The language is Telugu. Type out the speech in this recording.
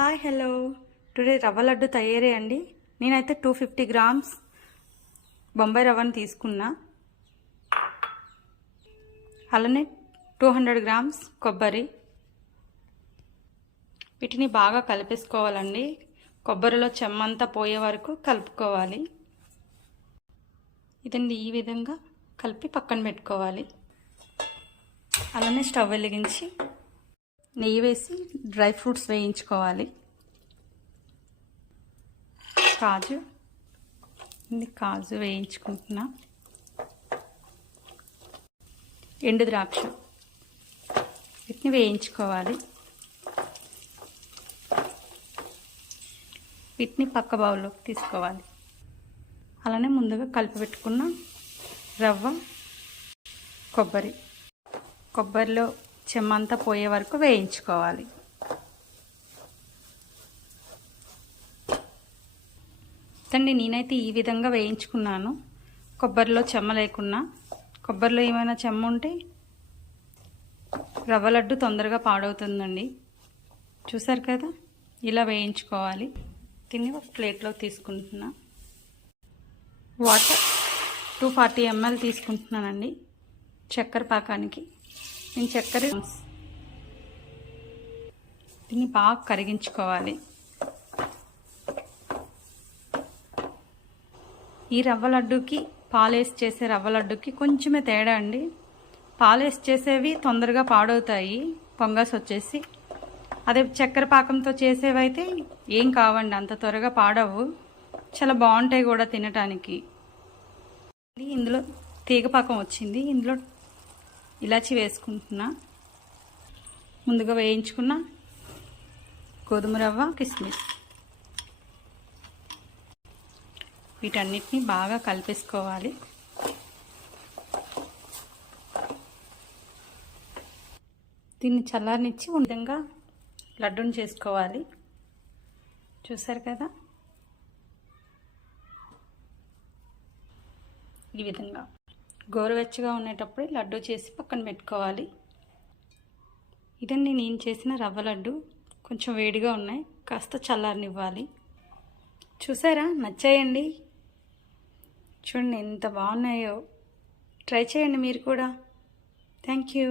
హాయ్ హలో టుడే రవ్వ లడ్డు తయారీ నేనైతే 250 గ్రామ్స్ బొంబాయి రవ్వను తీసుకున్నా. అలానే 200 గ్రామ్స్ కొబ్బరి. వీటిని బాగా కలిపేసుకోవాలండి. కొబ్బరిలో చెమ్మంతా పోయే వరకు కలుపుకోవాలి. ఇదండి ఈ విధంగా కలిపి పక్కన పెట్టుకోవాలి. అలానే స్టవ్ వెలిగించి నెయ్యి వేసి డ్రై ఫ్రూట్స్ వేయించుకోవాలి. కాజు వేయించుకుంటున్నా. ఎండు ద్రాక్ష వీటిని వేయించుకోవాలి. వీటిని పక్క బౌల్లోకి తీసుకోవాలి. అలానే ముందుగా కలిపి పెట్టుకున్న రవ్వ, కొబ్బరిలో చెమ్మంతా పోయే వరకు వేయించుకోవాలి. నేనైతే ఈ విధంగా వేయించుకున్నాను. కొబ్బరిలో చెమ్మ లేకున్నా, కొబ్బరిలో ఏమైనా చెమ్మ ఉంటే రవ్వ లడ్డు తొందరగా పాడవుతుందండి. చూసారు కదా, ఇలా వేయించుకోవాలి. దీన్ని ఒక ప్లేట్లో తీసుకుంటున్నా. వాటర్ 240 ml తీసుకుంటున్నానండి చక్కెర పాకానికి. నేను చక్కెర దీన్ని బాగా కరిగించుకోవాలి. ఈ రవ్వ లడ్డుకి పాలేసి చేసే రవ్వ లడ్డుకి కొంచెమే తేడా అండి. పాలేసి చేసేవి తొందరగా పాడవుతాయి, పొంగస్ వచ్చేసి. అదే చక్కెర పాకంతో చేసేవి అయితే ఏం కావండి, అంత త్వరగా పాడవు. చాలా బాగుంటాయి కూడా తినటానికి. ఇందులో తీగ పాకం వచ్చింది. ఇందులో ఇలాచి వేసుకుంటున్నా. ముందుగా వేయించుకున్న గోధుమ రవ్వ, కిస్మిస్ వీటన్నిటిని బాగా కలిపేసుకోవాలి. దీన్ని చల్లారనిచ్చి ఈ విధంగా లడ్డూని చేసుకోవాలి. చూసారు కదా, ఈ విధంగా గోరువెచ్చగా ఉండేటప్పుడు లడ్డు చేసి పక్కన పెట్టుకోవాలి. ఇదండి నేను చేసిన రవ్వ లడ్డు. కొంచెం వేడిగా ఉన్నాయి, కాస్త చల్లారనివ్వాలి. చూసారా, నచ్చాయండి. చూడండి ఎంత బాగున్నాయో. ట్రై చేయండి మీరు కూడా. Thank you.